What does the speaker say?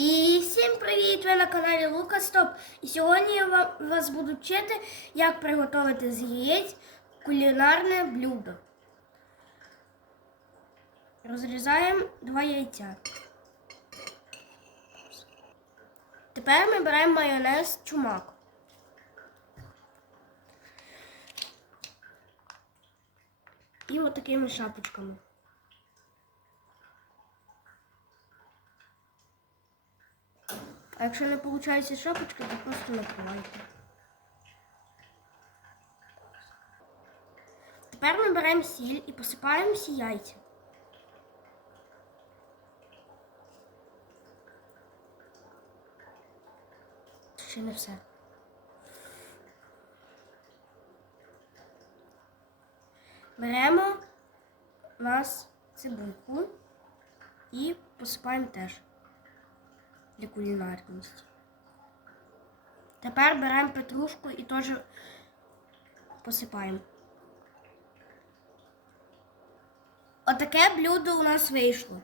І всім привіт! Ви на каналі Лука Стоп. І сьогодні я вас буду вчити, як приготувати з яєць кулінарне блюдо. Розрізаємо два яйця. Тепер ми беремо майонез чумак. І отакими шапочками. А якщо не виходить шапочка, то просто накривайте. Тепер ми беремо сіль і посипаємо всі яйця. Ще не все. Беремо у нас цибульку і посипаємо теж для кулінарності. Тепер беремо петрушку і теж посипаємо. Отаке блюдо у нас вийшло.